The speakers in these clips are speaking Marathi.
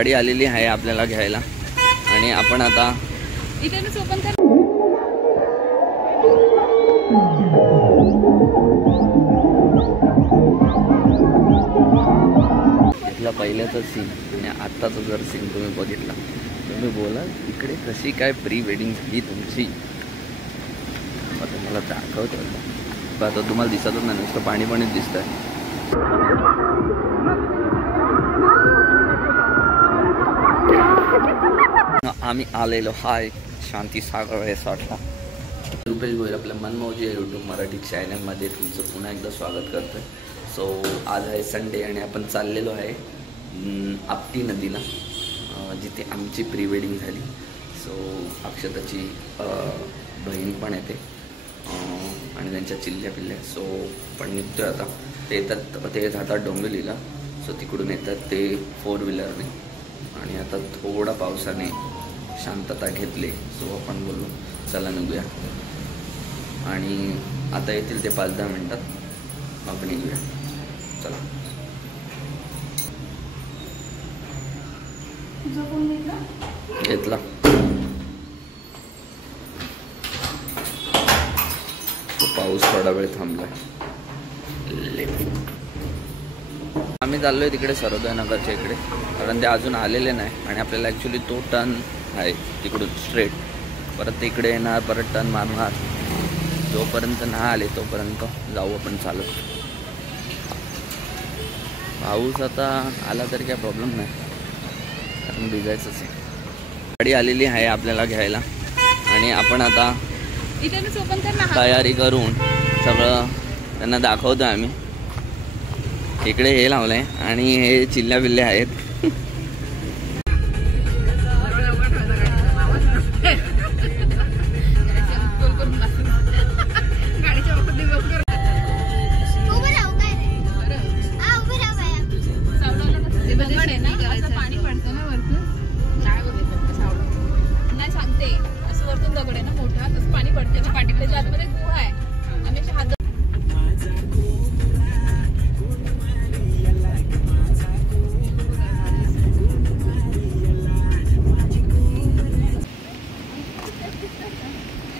गाडी आलेली आहे आपल्याला घ्यायला आणि आपण आता इथेच ओपन कर। इथला पहिल्याचा सीन आणि आत्ताचा जर सीन तुम्ही बघितला तुम्ही बोलाल इकडे कशी काय प्री वेडिंग झाली तुमची। आता मला दाखवतो आता तुम्हाला दिसतच नाही, नुसतं पाणी पाणीच दिसतंय। आम्ही आलेलो हाय शांतीसागर रिसॉर्टला। रुपेश गोयल आपल्या मनमौजी यूट्यूब मराठी चॅनलमध्ये तुमचं पुन्हा एकदा स्वागत करतोय। सो आज आहे संडे आणि आपण चाललेलो आहे आपटी नदीला, जिथे आमची प्री वेडिंग झाली। सो अक्षताची बहीण पण येते आणि त्यांच्या चिल्ल्या पिल्ल्या। सो पण निघतोय आता, ते येतात, ते जातात डोंबिवलीला। सो तिकडून येतात ते 4 व्हीलरने आणि आता थोडा पावसाने शांतता घेतली। सो आपण बोलू चला निघूया आणि आता येतील ते 5-10 मिनटात, आपण निघूया चला। घेतला पाऊस थोडा वेळ थांबलाय। आम्ही चाललोय तिकडे सर्वोदय नगरच्या इकडे, कारण ते अजून आलेले नाही आणि आपल्याला ॲक्च्युली तो टर्न आहे तिकडून स्ट्रेट, परत इकडे येणार, परत टर्न मारणार। जोपर्यंत नाही आले तोपर्यंत जाऊ आपण चालत। पाऊस आता आला तरी काय प्रॉब्लेम नाही, कारण भिजायचंच आहे। गाडी आलेली आहे आपल्याला घ्यायला आणि आपण आता तयारी करून सगळं त्यांना दाखवतो आम्ही। इकडे हे लावलंय आणि हे चिल्ल्या बिल्ल्या आहेत।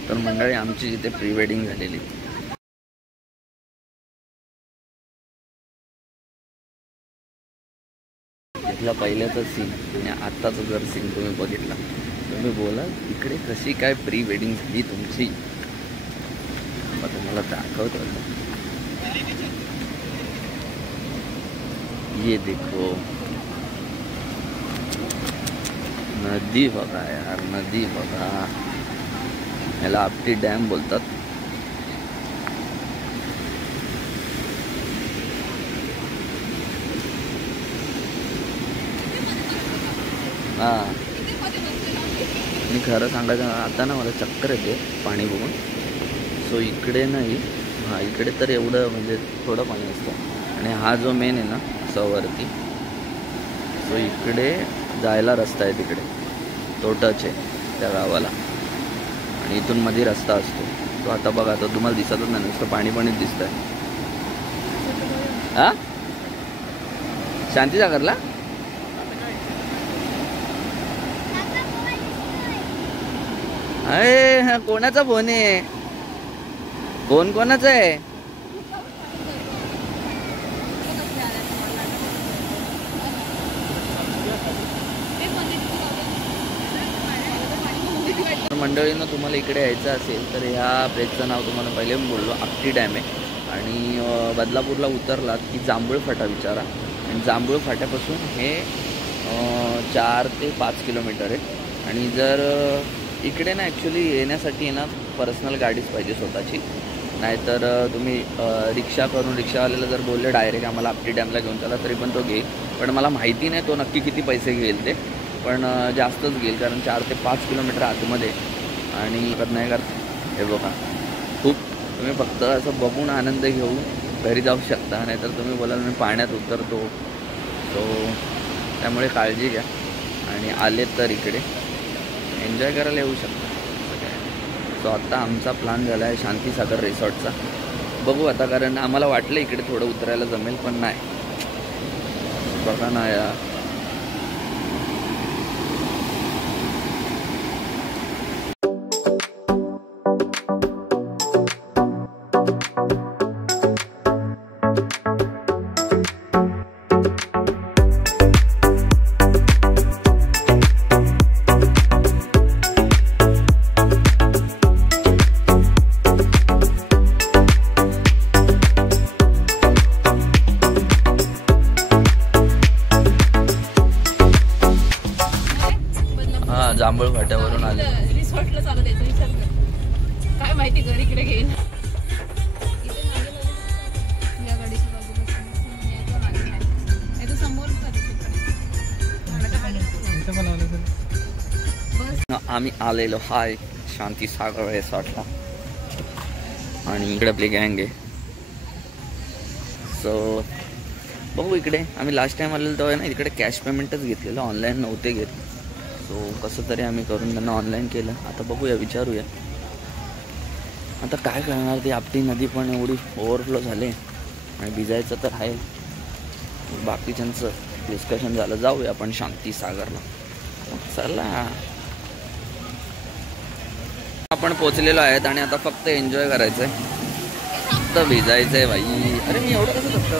तर मंडळी आमची इथे प्री वेडिंग झालेली। इथला पहिल्याचा सीन आणि आत्ताचा जर सीन तुम्ही बघितला तुम्ही बोलाल इकडे कशी काय प्री वेडिंग झाली तुमची। आता मला दाखवतो, ये देखो नदी बघा यार, नदी बघा, याला आपटी डॅम बोलतात। हां, मी खरं सांगायचं आता ना मला चक्कर येते पाणी बघून। सो इकडे नाही, हां इकडे तर एवढं म्हणजे थोडं पाणी असतं आणि हा जो मेन आहे ना सवरती, सो इकडे जायला रस्ता आहे तिकडे, तो टच आहे त्या गावाला आणि इथून मध्ये रस्ता असतो। तो आता बघा, आता तुम्हाला दिसतच नाही, नुसतं पाणी पाणीच दिसतंय। हां शांतीसागरला अरे कोणाचा फोन आहे, फोन कोणाचा आहे? मंडळींना तुम्हाला इकडे यायचं असेल तर ह्या प्लेसचं नाव तुम्हाला पहिले मी बोललो आपटी डॅम आहे आणि बदलापूरला उतरलात की जांभूळ फाटा विचारा आणि जांभूळ फाट्यापासून हे 4 ते 5 किलोमीटर आहे। आणि जर इकडे ना ॲक्च्युली येण्यासाठी ना पर्सनल गाडीच पाहिजे स्वतःची, नाहीतर तुम्ही रिक्षा करून, रिक्षावाल्याला जर बोलले डायरेक्ट आम्हाला आपटी डॅमला घेऊन चला तरी पण तो घेईल, पण मला माहिती नाही तो नक्की किती पैसे घेईल ते, पण जास्तच घेईल कारण 4 ते 5 किलोमीटर आतमध्ये आणि नाही करत। हे बघा खूप, तुम्ही फक्त असं बघून आनंद घेऊन घरी जाऊ शकता, नाहीतर तुम्ही बोलाल मी पाण्यात उतरतो। सो त्यामुळे काळजी घ्या आणि आलेत तर इकडे एन्जॉय करायला येऊ शकता। सो आत्ता आमचा प्लॅन झाला आहे शांतीसागर रिसॉर्टचा, बघू आता, कारण आम्हाला वाटलं इकडे थोडं उतरायला जमेल पण नाही, बघा ना यार जांभूळ फाट्यावरून आले. रिसॉर्टला चालत यायचं विचार कर. काय माहिती घर इकडे घेईल. या गाडीची बाजू समोर आम्ही आलेलो हाय शांती सागर रिसॉर्टला आणि इकडे आपली गँग आहे. सो बघू इकडे आम्ही लास्ट टाइम आलेलो तेव्हा ना इकडे कॅश पेमेंटच घेतलेलं, ऑनलाईन नव्हते घेत. सो कसं तरी आम्ही करून त्यांना ऑनलाईन केलं. आता बघूया विचारूया आता काय करणार. ती आपटी नदी पण एवढी ओव्हरफ्लो झाले आणि भिजायचं तर आहे. बाकीच्यांचं डिस्कशन झालं, जाऊया आपण शांती सागरला. चला आपण पोचलेलो आहेत आणि आता फक्त एन्जॉय करायचंय, फक्त भिजायचंय बाई. अरे मी एवढं कसं बघतो,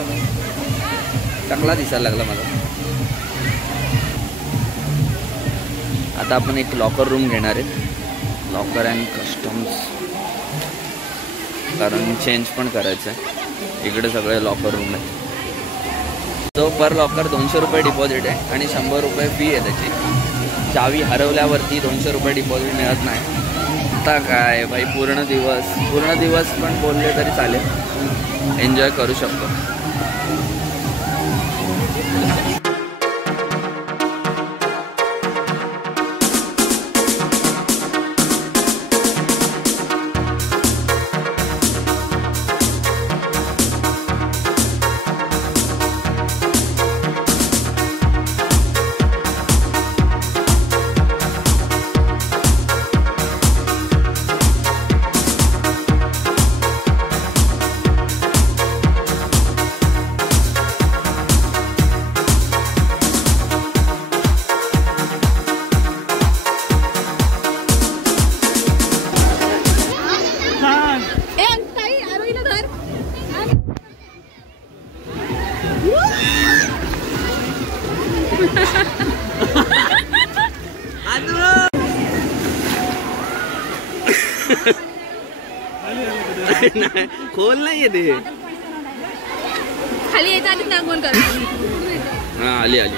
चांगला दिसायला लागला मला. आता आपण एक लॉकर रूम घेणार आहे, लॉकर अँड कस्टम्स, कारण चेंज पण करायचं आहे. इकडे सगळे लॉकर रूम आहे. जो पर लॉकर 200 रुपये डिपॉझिट आहे आणि 100 रुपये फी आहे त्याची. चावी हरवल्यावरती 200 रुपये डिपॉझिट मिळत नाही. आता काय भाई पूर्ण दिवस पण बोलले तरी चालेल, एन्जॉय करू शकतो. खोल नाही येते खाली येत आधी नागवण कर. हा आली आली.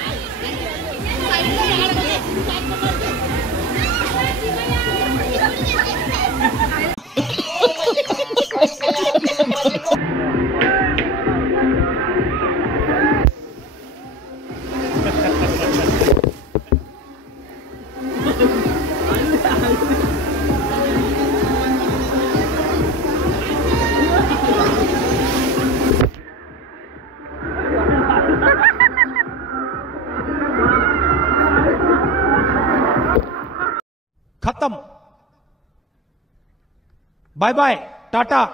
खत्म, बाय बाय, टाटा.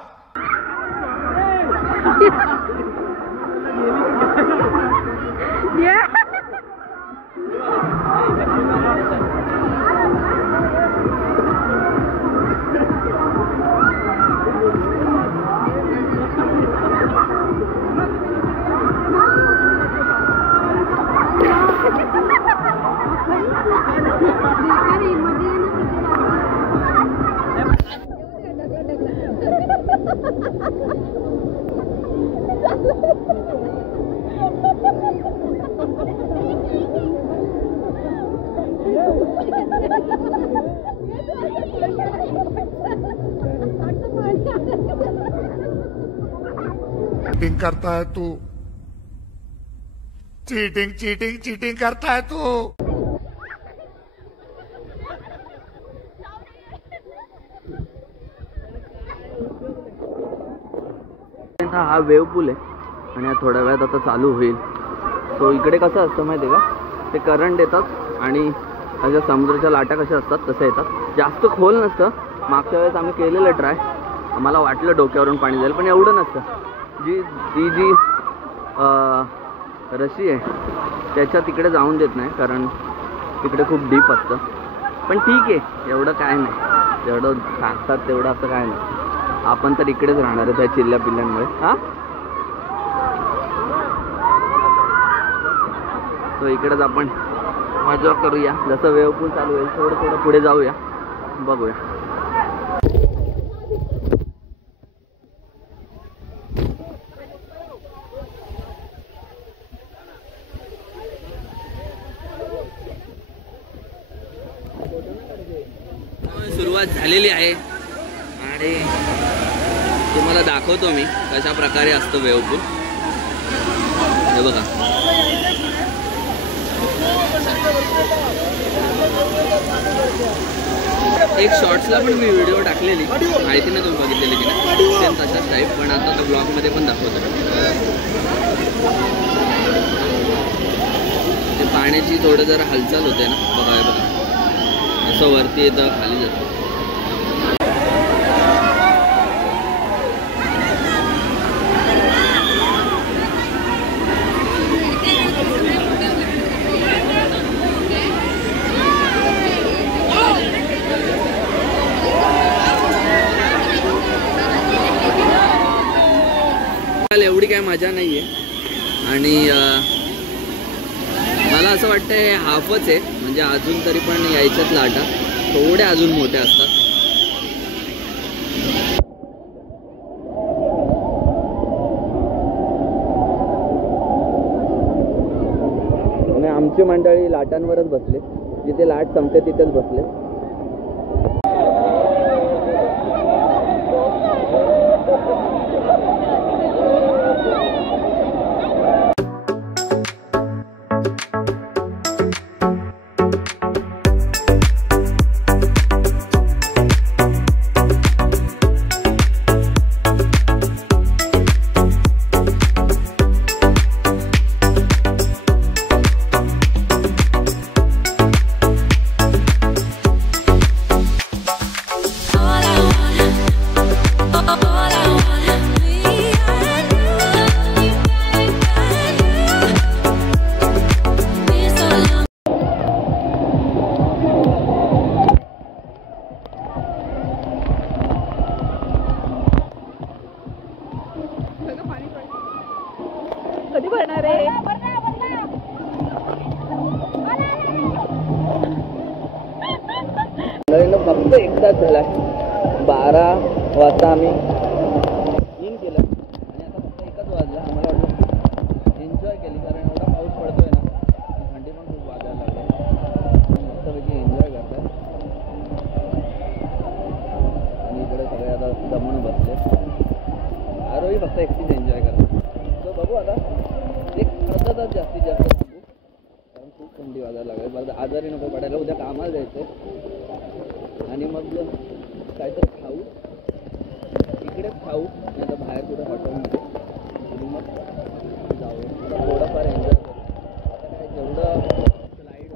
चीटिंग करता है तू, चीटिंग करता है तू. हा वेव पूल आहे आणि हा थोड्या वेळात आता चालू होईल. सो इकडे कसं असतं माहिती आहे का, ते करंट येतात आणि अशा समुद्राच्या लाटा कशा असतात तसं येतात. जास्त खोल नसतं. मागच्या वेळेस आम्ही केलेलं ट्राय, आम्हाला वाटलं डोक्यावरून पाणी जाईल पण एवढं नसतं. जी रशी आहे त्याच्या तिकडे जाऊन देत नाही, कारण तिकडे खूप डीप असतं. पण ठीक आहे, एवढं काय नाही, जेवढं सांगतात तेवढं असं काय नाही. आपण तर इकडेच राहणार आहे त्या चिल्ल्या पिल्ल्यांमुळे. हां, तो इकडेच आपण मजा करूया. जसं वेव पूल चालू होईल थोडं पुढे जाऊया, बघूया. सुरुवात झालेली आहे आणि तुम्हाला दाखवतो मी कशा प्रकारे असतं वेव्हपूल. हे बघा, एक शॉर्ट्सला पण मी व्हिडिओ टाकलेली, माहिती नाही तुम्ही बघितलेली की नाही, सेम तशाच टाईप, पण आता तो ब्लॉगमध्ये पण दाखवतो. ते पाण्याची थोडं जरा हालचाल होते ना, बघा हे बघा, असं वरती येतं खाली जातं. एवढी काय मजा नाही आहे आणि मला असं वाटतं हे हाफच आहे, म्हणजे अजून तरी पण यायच्यात लाटा थोड्या अजून मोठ्या असतात. आणि आमची मंडळी लाटांवरच बसले, जिथे लाट संपते तिथेच बसले. कधी भरणार आहे? फक्त एकदाच झालाय, 12 वाजता आम्ही इन केलं आणि आता फक्त एकच वाजला. आम्हाला वाटलं एन्जॉय केली, कारण एवढा पाऊस पडतोय ना, थंडी पण खूप वाजायला लागली, मस्तपैकी एन्जॉय करतात. आणि इकडे सगळे आता दमून बसले, आरोही फक्त एकटीच एन्जॉय करतात. तो बघू आता एक अर्धा तास जास्तीत जास्त बघू, कारण खूप थंडी वाजायला लागली. बघा आजारी नको पडायला, उद्या कामाला जायचं आणि मग काहीतरी खाऊ, इकडेच खाऊ नाही तर बाहेर कुठे हॉटेलमध्ये, आणि मग जाऊ थोडंफार एन्जॉय करू. आता काय जेवढं स्लाईड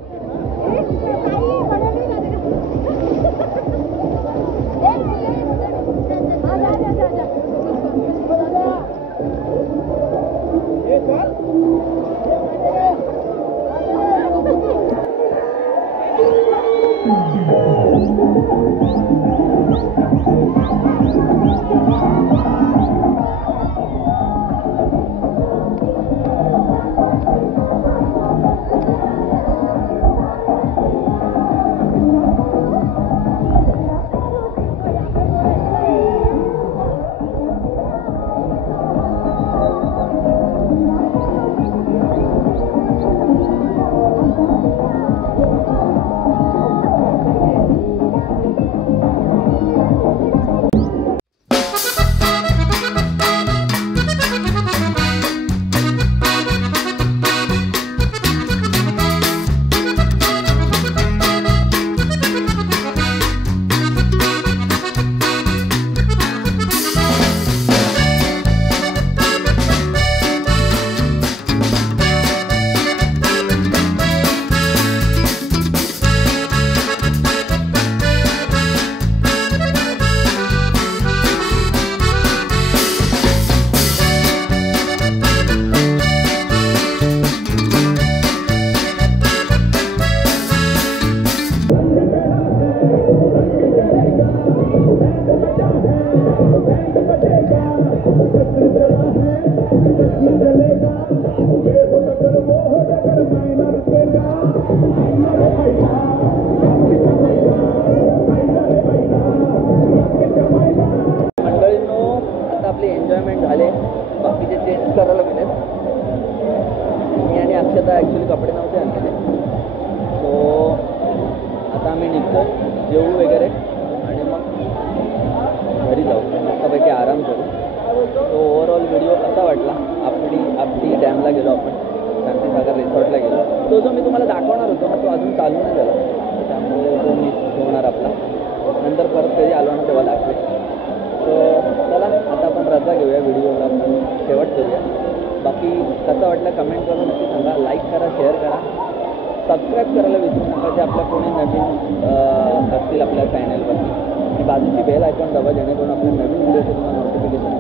अक्षता ॲक्च्युली कपडे नव्हते आणलेले, सो आता आम्ही निघतो जेवू वगैरे आणि चालू नाही झाला, त्यामुळे तो मिस होणार आपला. नंतर परत कधी आलो ना तेव्हा दाखवेल. तर चला आता आपण रजा घेऊया, व्हिडिओला आपण शेवट करूया. बाकी कसं वाटलं कमेंट करून नक्की सांगा. लाईक करा, शेअर करा, सबस्क्राईब करायला विसरू नका जे आपल्या कोणी नवीन असतील आपल्या चॅनलवरती. आणि बाजूची बेल आयकॉन दाबा जेणेकरून आपल्या नवीन व्हिडिओचे तुम्हाला नोटिफिकेशन